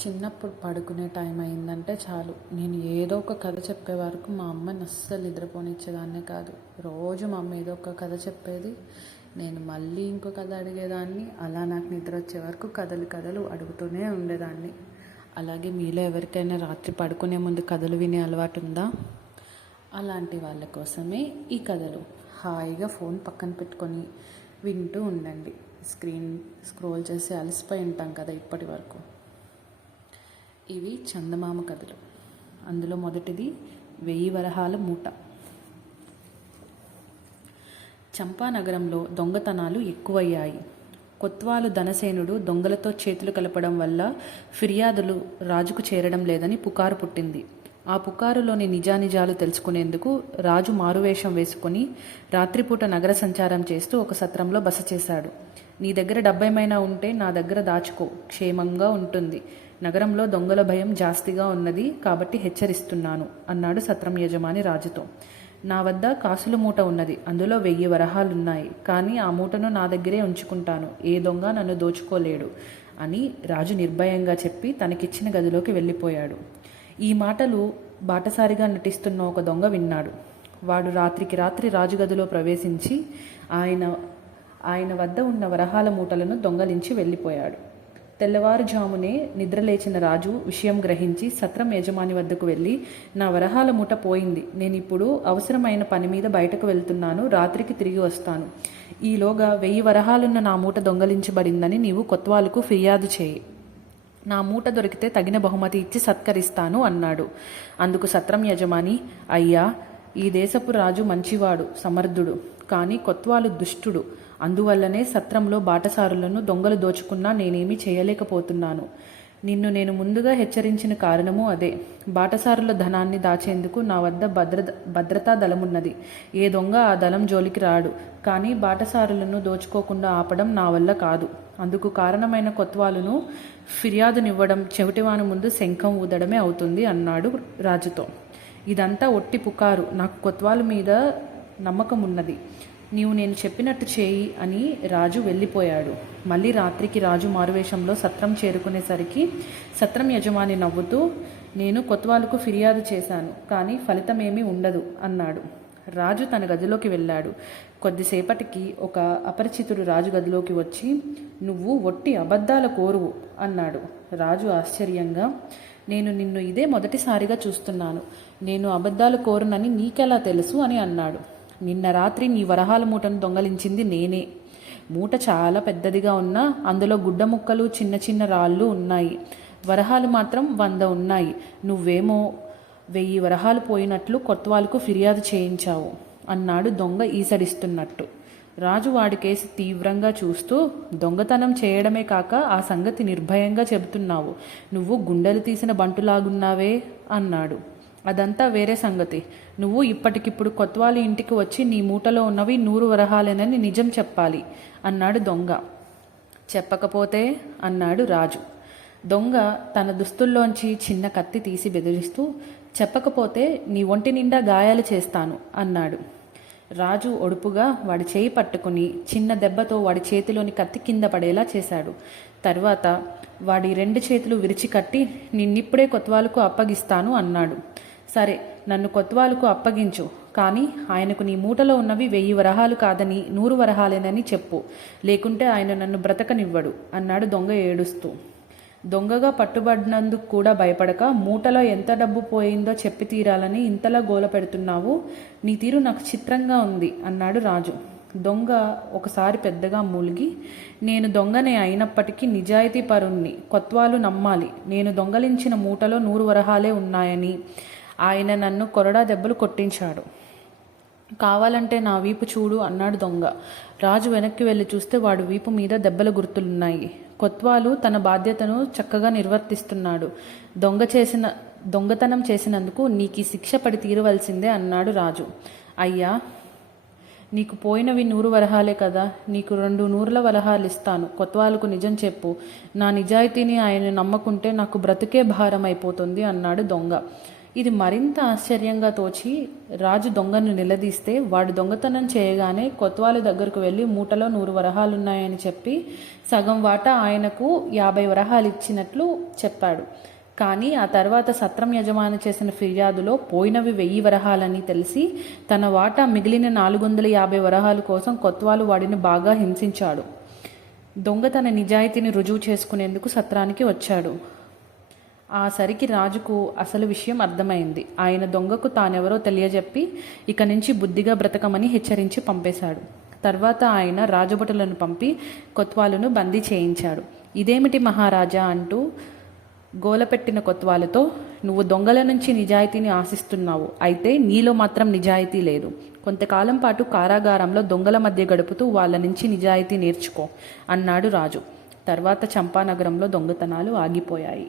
చిన్నప్పుడు పడుకునే టైం అయిందంటే చాలు, నేను ఏదో ఒక కథ చెప్పే వరకు మా అమ్మని అస్సలు నిద్రపోనిచ్చేదాన్నే కాదు. రోజు మా అమ్మ ఏదో ఒక కథ చెప్పేది, నేను మళ్ళీ ఇంకో కథ అడిగేదాన్ని. అలా నాకు నిద్ర వచ్చే వరకు కథలు అడుగుతూనే ఉండేదాన్ని. అలాగే మీలో ఎవరికైనా రాత్రి పడుకునే ముందు కథలు వినే అలవాటు ఉందా? అలాంటి వాళ్ళ కోసమే ఈ కథలు. హాయిగా ఫోన్ పక్కన పెట్టుకొని వింటూ ఉండండి. స్క్రీన్ స్క్రోల్ చేసి అలసిపోయి ఉంటాం కదా ఇప్పటి వరకు. ఇవి చందమామ కథలు. అందులో మొదటిది 1000 వరహాల మూట. చంపానగరంలో దొంగతనాలు ఎక్కువయ్యాయి. కొత్వాలు ధనసేనుడు దొంగలతో చేతులు కలపడం వల్ల ఫిర్యాదులు రాజుకు చేరడం లేదని పుకారు పుట్టింది. ఆ పుకారులోని నిజానిజాలు తెలుసుకునేందుకు రాజు మారువేషం వేసుకుని రాత్రిపూట నగర సంచారం చేస్తూ ఒక సత్రంలో బస చేశాడు. నీ దగ్గర డబ్బేమైనా ఉంటే నా దగ్గర దాచుకో, క్షేమంగా ఉంటుంది. నగరంలో దొంగల భయం జాస్తిగా ఉన్నది కాబట్టి హెచ్చరిస్తున్నాను అన్నాడు సత్రం యజమాని రాజుతో. నా వద్ద కాసుల మూట ఉన్నది, అందులో 1000 వరహాలున్నాయి. కానీ ఆ మూటను నా దగ్గరే ఉంచుకుంటాను, ఏ దొంగ నన్ను దోచుకోలేడు అని రాజు నిర్భయంగా చెప్పి తనకిచ్చిన గదిలోకి వెళ్ళిపోయాడు. ఈ మాటలు బాటసారిగా నటిస్తున్న ఒక దొంగ విన్నాడు. వాడు రాత్రికి రాత్రి రాజుగదిలో ప్రవేశించి ఆయన వద్ద ఉన్న వరహాల మూటలను దొంగలించి వెళ్ళిపోయాడు. తెల్లవారుజామునే నిద్రలేచిన రాజు విషయం గ్రహించి సత్రం యజమాని వద్దకు వెళ్ళి, నా వరహాల మూట పోయింది, నేను ఇప్పుడు అవసరమైన పని మీద బయటకు వెళ్తున్నాను, రాత్రికి తిరిగి వస్తాను. ఈలోగా 1000 వరహాలున్న నా మూట దొంగలించబడిందని నీవు కొత్వాలుకు ఫిర్యాదు చేయి. నా మూట దొరికితే తగిన బహుమతి ఇచ్చి సత్కరిస్తాను అన్నాడు. అందుకు సత్రం యజమాని, అయ్యా, ఈ దేశపు రాజు మంచివాడు, సమర్థుడు, కానీ కొత్వాలు దుష్టుడు. అందువల్లనే సత్రంలో బాటసారులను దొంగలు దోచుకున్నా నేనేమీ చేయలేకపోతున్నాను. నిన్ను నేను ముందుగా హెచ్చరించిన కారణము అదే. బాటసారుల ధనాన్ని దాచేందుకు నా వద్ద భద్రతా దళమున్నది. ఏ దొంగ ఆ దళం జోలికి రాడు. కానీ బాటసారులను దోచుకోకుండా ఆపడం నా వల్ల కాదు. అందుకు కారణమైన కొత్వాలును ఫిర్యాదునివ్వడం చెవిటివాని ముందు శంఖం ఊదడమే అవుతుంది అన్నాడు రాజుతో. ఇదంతా ఒట్టి పుకారు, నాకు కొత్వాలు మీద నమ్మకం ఉన్నది. నీవు నేను చెప్పినట్టు చేయి అని రాజు వెళ్ళిపోయాడు. మళ్ళీ రాత్రికి రాజు మారువేషంలో సత్రం చేరుకునేసరికి సత్రం యజమాని నవ్వుతూ, నేను కొత్వాలుకు ఫిర్యాదు చేశాను, కానీ ఫలితమేమీ ఉండదు అన్నాడు. రాజు తన గదిలోకి వెళ్ళాడు. కొద్దిసేపటికి ఒక అపరిచితుడు రాజు గదిలోకి వచ్చి, నువ్వు ఒట్టి అబద్ధాల కోరువు అన్నాడు. రాజు ఆశ్చర్యంగా, నేను నిన్ను ఇదే మొదటిసారిగా చూస్తున్నాను. నేను అబద్ధాలు కోరునని నీకెలా తెలుసు అని అన్నాడు. నిన్న రాత్రి నీ వరహాల మూటను దొంగలించింది నేనే. మూట చాలా పెద్దదిగా ఉన్నా అందులో గుడ్డ ముక్కలు చిన్న చిన్న రాళ్ళు ఉన్నాయి. వరహాలు మాత్రం 100 ఉన్నాయి. నువ్వేమో 1000 వరహాలు పోయినట్లు కొత్వాలకు ఫిర్యాదు చేయించావు అన్నాడు దొంగ ఈసడిస్తున్నట్టు. రాజు వాడి కేసు తీవ్రంగా చూస్తూ, దొంగతనం చేయడమే కాక ఆ సంగతి నిర్భయంగా చెబుతున్నావు. నువ్వు గుండెలు తీసిన బంటులాగున్నావే అన్నాడు. అదంతా వేరే సంగతి. నువ్వు ఇప్పటికిప్పుడు కొత్వాలి ఇంటికి వచ్చి నీ మూటలో ఉన్నవి 100 వరహాలేనని నిజం చెప్పాలి అన్నాడు దొంగ. చెప్పకపోతే అన్నాడు రాజు. దొంగ తన దుస్తుల్లోంచి చిన్న కత్తి తీసి బెదిరిస్తూ, చెప్పకపోతే నీ ఒంటి నిండా గాయాలు చేస్తాను అన్నాడు. రాజు ఒడుపుగా వాడి చేయి పట్టుకుని చిన్న దెబ్బతో వాడి చేతిలోని కత్తి కింద పడేలా చేశాడు. తర్వాత వాడి 2 చేతులు విరిచికట్టి, నిన్నిప్పుడే కొత్వాలకు అప్పగిస్తాను అన్నాడు. సరే, నన్ను కొత్వాలకు అప్పగించు, కానీ ఆయనకు నీ మూటలో ఉన్నవి 1000 వరహాలు కాదని 100 వరహాలేనని చెప్పు, లేకుంటే ఆయన నన్ను బ్రతకనివ్వడు అన్నాడు దొంగ ఏడుస్తూ. దొంగగా పట్టుబడినందుకు కూడా భయపడక, మూటలో ఎంత డబ్బు పోయిందో చెప్పి తీరాలని ఇంతలా గోల పెడుతున్నావు, నీ తీరు నాకు చిత్రంగా ఉంది అన్నాడు రాజు. దొంగ ఒకసారి పెద్దగా మూలిగి, నేను దొంగనే అయినప్పటికీ నిజాయితీ పరుణ్ణి, కొత్వాలు నమ్మాలి. నేను దొంగలించిన మూటలో 100 వరహాలే ఉన్నాయని ఆయన నన్ను కొరడా దెబ్బలు కొట్టించాడు. కావాలంటే నా వీపు చూడు అన్నాడు దొంగ. రాజు వెనక్కి వెళ్ళి చూస్తే వాడు వీపు మీద దెబ్బల గుర్తులున్నాయి. కొత్వాలు తన బాధ్యతను చక్కగా నిర్వర్తిస్తున్నాడు. దొంగతనం చేసినందుకు నీకు ఈ శిక్ష పడి తీరవలసిందే అన్నాడు రాజు. అయ్యా, నీకు పోయినవి 100 వరహాలే కదా, నీకు 2 100ల వరహాలు ఇస్తాను. కొత్వాలకు నిజం చెప్పు. నా నిజాయితీని ఆయన నమ్మకుంటే నాకు బ్రతుకే భారం అయిపోతుంది అన్నాడు దొంగ. ఇది మరింత ఆశ్చర్యంగా తోచి రాజు దొంగను నిలదీస్తే వాడు దొంగతనం చేయగానే కొత్వాలు దగ్గరకు వెళ్ళి మూటలో 100 వరహాలున్నాయని చెప్పి సగం వాటా ఆయనకు 50 వరహాలు ఇచ్చినట్లు చెప్పాడు. కానీ ఆ తర్వాత సత్రం యజమాని చేసిన ఫిర్యాదులో పోయినవి 1000 వరహాలని తెలిసి తన వాటా మిగిలిన 450 వరహాలు కోసం కొత్వాలు వాడిని బాగా హింసించాడు. దొంగ తన నిజాయితీని రుజువు చేసుకునేందుకు సత్రానికి వచ్చాడు. ఆ సరికి రాజుకు అసలు విషయం అర్థమైంది. ఆయన దొంగకు తానెవరో తెలియజెప్పి ఇక నుంచి బుద్ధిగా బ్రతకమని హెచ్చరించి పంపేశాడు. తర్వాత ఆయన రాజభటులను పంపి కొత్వాలును బందీ చేయించాడు. ఇదేమిటి మహారాజా అంటూ గోలపెట్టిన కొత్వాలుతో, నువ్వు దొంగల నుంచి నిజాయితీని ఆశిస్తున్నావు, అయితే నీలో మాత్రం నిజాయితీ లేదు. కొంతకాలం పాటు కారాగారంలో దొంగల మధ్య గడుపుతూ వాళ్ళ నుంచి నిజాయితీ నేర్చుకో అన్నాడు రాజు. తర్వాత చంపానగరంలో దొంగతనాలు ఆగిపోయాయి.